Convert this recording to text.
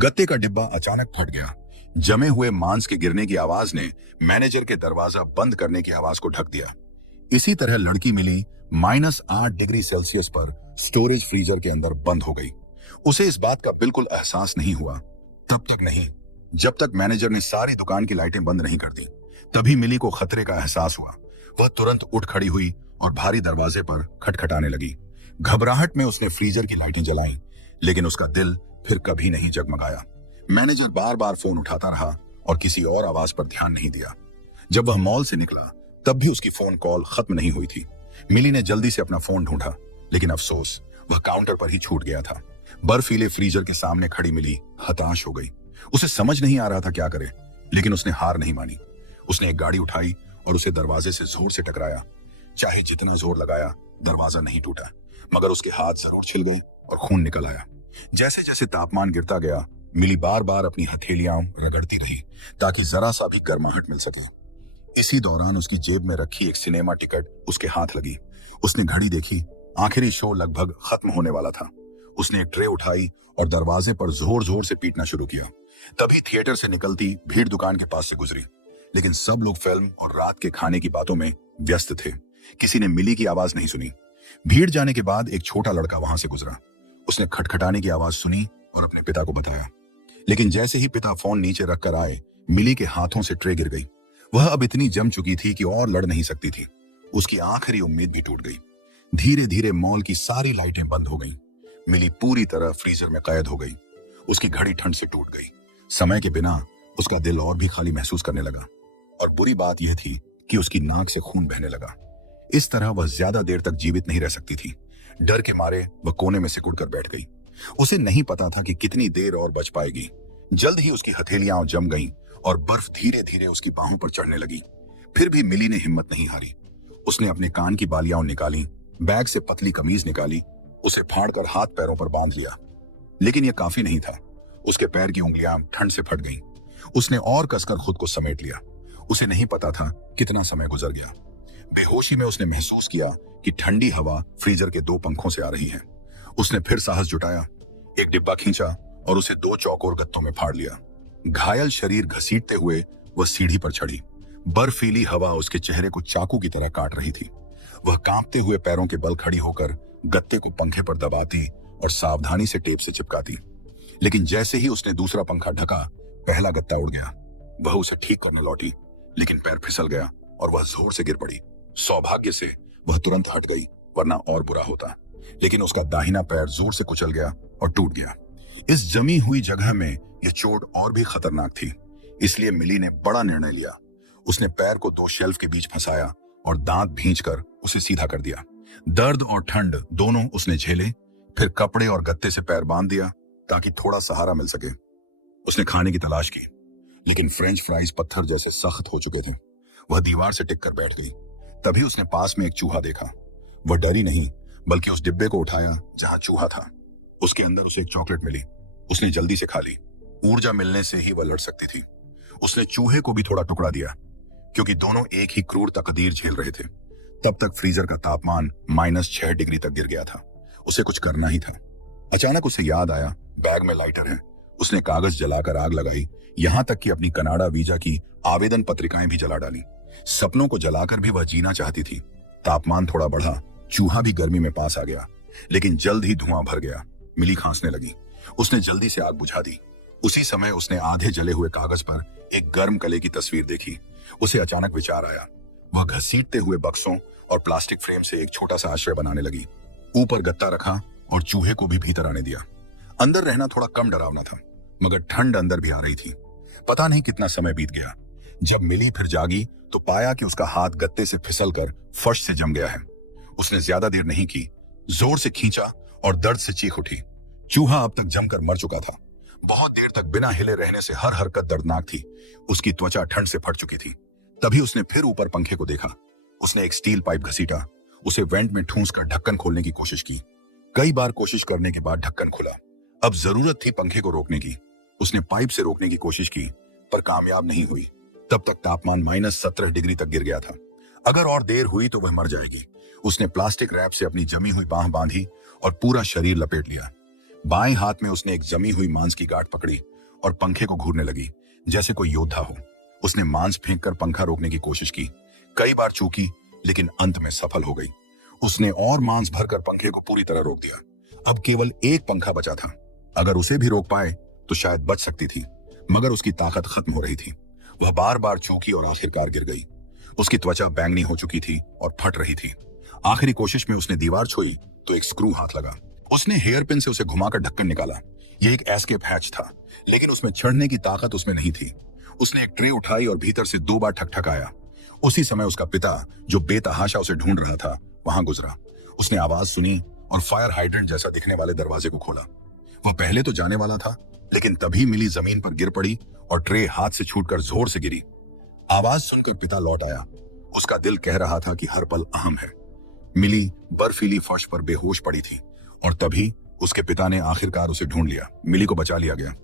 गत्ते का डिब्बा अचानक फट गया। जमे हुए मांस के गिरने की आवाज ने मैनेजर के दरवाजा बंद करने की आवाज को ढक दिया। इसी तरह लड़की मिली -8 डिग्री सेल्सियस पर स्टोरेज फ्रीजर के अंदर बंद हो गई। उसे इस बात का बिल्कुल एहसास नहीं हुआ, तब तक नहीं जब तक मैनेजर ने सारी दुकान की लाइटें बंद नहीं कर दी। तभी मिली को खतरे का एहसास हुआ। वह तुरंत उठ खड़ी हुई और भारी दरवाजे पर खटखटाने लगी। घबराहट में उसने फ्रीजर की लाइटें जलाईं, लेकिन उसका दिल फिर कभी नहीं जगमगाया। मैनेजर बार बार फोन उठाता रहा और किसी और आवाज पर ध्यान नहीं दिया। जब वह मॉल से निकला तब भी उसकी फोन कॉल खत्म नहीं हुई थी। मिली ने जल्दी से अपना फोन ढूंढा, लेकिन अफसोस वह काउंटर पर ही छूट गया था। बर्फीले फ्रीजर के सामने खड़ी मिली हताश हो गई। उसे समझ नहीं आ रहा था क्या करे, लेकिन उसने हार नहीं मानी। उसने एक गाड़ी उठाई और उसे दरवाजे से जोर से टकराया। चाहे जितना जोर लगाया, दरवाजा नहीं टूटा, मगर उसके हाथ जरूर छिल गए और खून निकल आया। जैसे जैसे तापमान गिरता गया, मिली बार बार अपनी हथेलियां रगड़ती रही ताकि जरा सा भी गर्माहट मिल सके। इसी दौरान उसकी जेब में रखी एक सिनेमा टिकट उसके हाथ लगी। उसने घड़ी देखी, आखिरी शो लगभग खत्म होने वाला था। उसने एक ट्रे उठाई और दरवाजे पर जोर जोर से पीटना शुरू किया। तभी थिएटर से निकलती भीड़ दुकान के पास से गुजरी, लेकिन सब लोग फिल्म और रात के खाने की बातों में व्यस्त थे। किसी ने मिली की आवाज नहीं सुनी। भीड़ जाने के बाद एक छोटा लड़का वहां से गुजरा। उसने खटखटाने की आवाज सुनी और अपने पिता को बताया, लेकिन जैसे ही पिता फोन नीचे रखकर आए, मिली के हाथों से ट्रे गिर गई। वह अब इतनी जम चुकी थी कि और लड़ नहीं सकती थी। उसकी आखिरी उम्मीद भी टूट गई। धीरे धीरे मॉल की सारी लाइटें बंद हो गईं। मिली पूरी तरह फ्रीजर में कैद हो गई। उसकी घड़ी ठंड से टूट गई। समय के बिना उसका दिल और भी खाली महसूस करने लगा, और बुरी बात यह थी कि उसकी नाक से खून बहने लगा। इस तरह वह ज्यादा देर तक जीवित नहीं रह सकती थी। डर के मारे वह कोने में सिकुड़ कर बैठ गई। उसे नहीं पता था कि कितनी देर और बच पाएगी। जल्द ही उसकी हथेलियां जम गईं और बर्फ धीरे धीरे उसकी बाहों पर चढ़ने लगी। फिर भी मिली ने हिम्मत नहीं हारी। उसने अपने कान की बालियां निकाली, बैग से पतली कमीज निकाली, उसे फाड़कर हाथ पैरों पर बांध लिया। लेकिन यह काफी नहीं था। उसके पैर की उंगलियां ठंड से फट गईं। उसने और कसकर खुद को समेट लिया। उसे नहीं पता था कितना समय गुजर गया। बेहोशी में उसने महसूस किया कि ठंडी हवा फ्रीजर के 2 पंखों से आ रही है। उसने फिर साहस जुटाया, एक डिब्बा खींचा और उसे 2 चौकोर गत्तों में फाड़ लिया। घायल शरीर घसीटते हुए वह सीढ़ी पर चढ़ी। बर्फीली हवा उसके चेहरे को चाकू की तरह काट रही थी। वह कांपते हुए पैरों के बल खड़ी होकर गत्ते को पंखे पर दबाती और सावधानी से टेप से चिपकाती। लेकिन जैसे ही उसने दूसरा पंखा ढका, पहला गत्ता उड़ गया। वह उसे ठीक करने लौटी, लेकिन पैर फिसल गया और वह जोर से गिर पड़ी। सौभाग्य से वह तुरंत हट गई, वरना और बुरा होता। लेकिन उसका दाहिना पैर जोर से कुचल गया और टूट गया। इस जमी हुई जगह में यह चोट और भी खतरनाक थी। इसलिए मिली ने बड़ा निर्णय लिया। उसने पैर को 2 शेल्फ के बीच फंसाया और दांत भींचकर उसे सीधा कर दिया। दर्द और ठंड दोनों उसने झेले। फिर कपड़े और गत्ते से पैर बांध दिया ताकि थोड़ा सहारा मिल सके। उसने खाने की तलाश की, लेकिन फ्रेंच फ्राइज पत्थर जैसे सख्त हो चुके थे। वह दीवार से टिक कर बैठ गई। तभी उसने पास में एक चूहा देखा। वह डरी नहीं, बल्कि उस डिब्बे को उठाया जहां चूहा था। उसके अंदर उसे एक चॉकलेट मिली। उसने जल्दी से खा ली। ऊर्जा मिलने से ही वह लड़ सकती थी। उसने चूहे को भी थोड़ा टुकड़ा दिया, क्योंकि दोनों एक ही क्रूर तकदीर झेल रहे थे। तब तक फ्रीजर का तापमान -6 डिग्री तक गिर गया था। उसे कुछ करना ही था। अचानक उसे याद आया, बैग में लाइटर है। उसने कागज जलाकर आग लगाई, यहां तक कि अपनी कनाडा वीजा की आवेदन पत्रिकाएं भी जला डाली। सपनों को जलाकर भी वह जीना चाहती थी। तापमान थोड़ा बढ़ा, चूहा भी गर्मी में पास आ गया, लेकिन जल्द ही धुआं भर गया। मिली खांसने लगी। उसने जल्दी से आग बुझा दी। उसी समय उसने आधे जले हुए कागज पर एक गर्म कले की तस्वीर देखी। उसे अचानक विचार आया। वह घसीटते हुए बक्सों और प्लास्टिक फ्रेम से एक छोटा सा आश्रय बनाने लगी। ऊपर गत्ता रखा और चूहे को भी भीतर आने दिया। अंदर रहना थोड़ा कम डरावना था, मगर ठंड अंदर भी आ रही थी। पता नहीं कितना समय बीत गया। जब मिली फिर जागी तो पाया कि उसका हाथ गत्ते से फिसलकर फर्श से जम गया है। उसने ज्यादा देर नहीं की, जोर से खींचा और दर्द से चीख उठी। चूहा अब तक जमकर मर चुका था। बहुत देर तक बिना हिले रहने से हर हरकत दर्दनाक थी। उसकी त्वचा ठंड से फट चुकी थी। तभी उसने फिर ऊपर पंखे को देखा। उसने एक स्टील पाइप घसीटा, उसे वेंट में ठूंस कर ढक्कन खोलने की कोशिश की। कई बार कोशिश करने के बाद ढक्कन खुला। अब जरूरत थी पंखे को रोकने की। उसने पाइप से रोकने की कोशिश की, पर कामयाब नहीं हुई। तब तक तापमान -17 डिग्री तक गिर गया था। अगर और देर हुई तो वह मर जाएगी। उसने प्लास्टिक रैप से अपनी जमी हुई बांह बांधी और पूरा शरीर लपेट लिया। बाएं हाथ में उसने एक जमी हुई मांस की गांठ पकड़ी और पंखे को घूरने लगी जैसे कोई योद्धा हो। उसने मांस फेंककर पंखा रोकने की कोशिश की, कई बार चूकी, लेकिन अंत में सफल हो गई। उसने और मांस भरकर पंखे को पूरी तरह रोक दिया। अब केवल एक पंखा बचा था। अगर उसे भी रोक पाए तो शायद बच सकती थी, मगर उसकी ताकत खत्म हो रही थी। वह बार बार चूकी और आखिरकार गिर गई। उसकी त्वचा बैंगनी हो चुकी थी और फट रही थी। आखिरी कोशिश में उसने दीवार छुई तो एक स्क्रू हाथ लगा। उसने हेयर पिन से उसे घुमाकर ढक्कन निकाला। यह एक एस्केप हैच था, लेकिन उसमें चढ़ने की ताकत उसमें नहीं थी। उसने एक ट्रे उठाई और भीतर से 2 बार ठकठकाया। उसी समय उसका पिता, जो बेतहाशा उसे ढूंढ रहा था, वहां गुजरा। उसने आवाज सुनी और फायर हाइड्रेंट जैसा दिखने वाले दरवाजे को खोला। वह पहले तो जाने वाला था, लेकिन तभी मिली जमीन पर गिर पड़ी और ट्रे हाथ से छूटकर जोर से गिरी। आवाज सुनकर पिता लौट आया। उसका दिल कह रहा था कि हर पल अहम है। मिली बर्फीली फर्श पर बेहोश पड़ी थी और तभी उसके पिता ने आखिरकार उसे ढूंढ लिया। मिली को बचा लिया गया।